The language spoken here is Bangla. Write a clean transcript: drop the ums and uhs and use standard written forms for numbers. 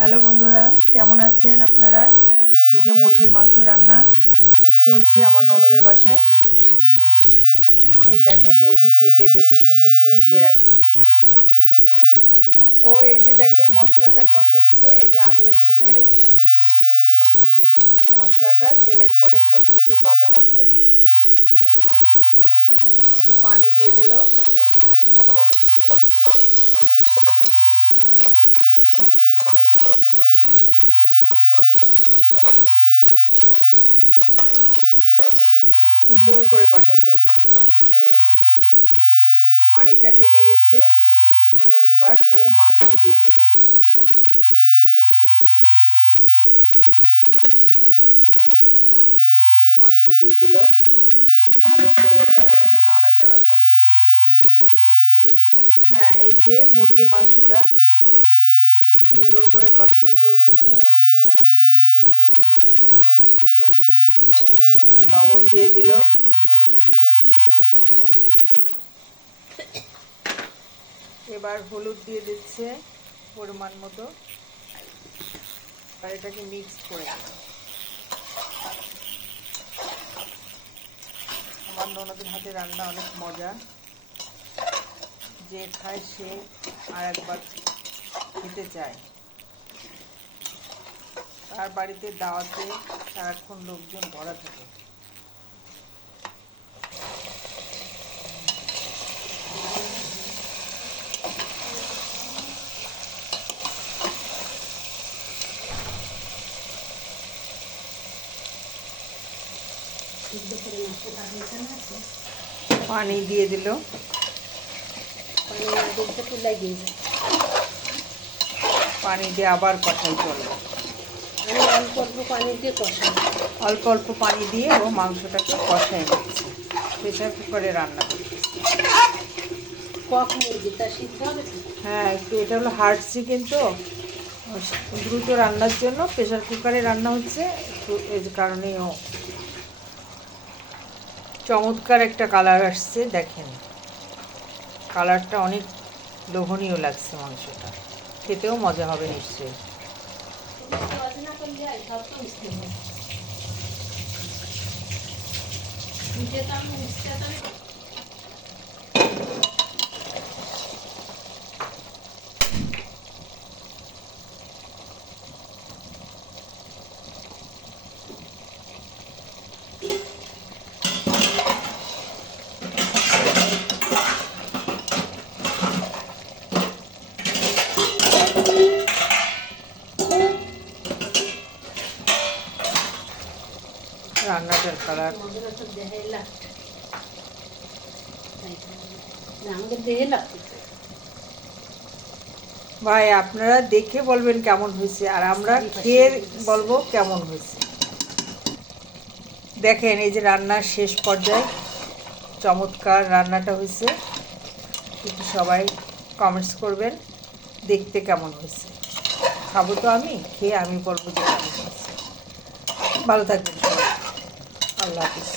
হ্যালো বন্ধুরা, কেমন আছেন আপনারা? এই যে মুরগির মাংস রান্না চলছে আমার ননদের বাসায়। এই দেখেন মুরগি কেটে বেশি সুন্দর করে ধুয়ে রাখছে। ও এই যে দেখেন মশলাটা কষাচ্ছে, এই যে আমিও একটু নেড়ে দিলাম। মশলাটা তেলের পরে সব কিছু বাটা মশলা দিয়েছে, একটু পানি দিয়ে দিল। সুন্দর করে কষাই চলছে, পানিটা টেনে গেছে। এবার ও মাংস দিয়ে দেবে। মাংস দিয়ে দিল, ভালো করে এটাও নাড়াচাড়া করবে। হ্যাঁ, এই যে মুরগির মাংসটা সুন্দর করে কষানো চলতেছে। একটু লবণ দিয়ে দিল, এবার হলুদ দিয়ে দিচ্ছে পরিমাণ মতো, আর এটাকে মিক্স করে দিল। আমার ননদের হাতে রান্না অনেক মজা, যে খায় সে আর একবার খেতে চায়। তার বাড়িতে দাওয়াতে সারাক্ষণ লোকজন ভরা থাকে। পানি দিয়ে দিল, পানি দিয়ে আবার কষাই চলবে। অল্প অল্প পানি দিয়ে কষাই, অল্প অল্প পানি দিয়ে ও মাংসটাকে কষাই নিচ্ছে। প্রেশার কুকারে রান্না করতেছে। কক মুরগি তা সিদ্ধ হবে তো? হ্যাঁ, একটু এটা হলো হার্ড চিকেন, তো দ্রুত রান্নার জন্য প্রেশার কুকারে রান্না হচ্ছে একটু, এই কারণেও চমৎকার একটা কালার আসছে। দেখেন কালারটা অনেক লোভনীয় লাগছে, মাংসটা খেতেও মজা হবে নিশ্চয়ই। রান্নাটার কালার ভাই, আপনারা দেখে বলবেন কেমন হয়েছে, আর আমরা খেয়ে বলবো কেমন হয়েছে। দেখেন এই যে রান্নার শেষ পর্যায়ে চমৎকার রান্নাটা হয়েছে। একটু সবাই কমেন্টস করবেন দেখতে কেমন হয়েছে। খাবো তো আমি, খেয়ে আমি বলবো যে কেমন হয়েছে। ভালো থাকবেন সবাই, আল্লাহ হাফিজ।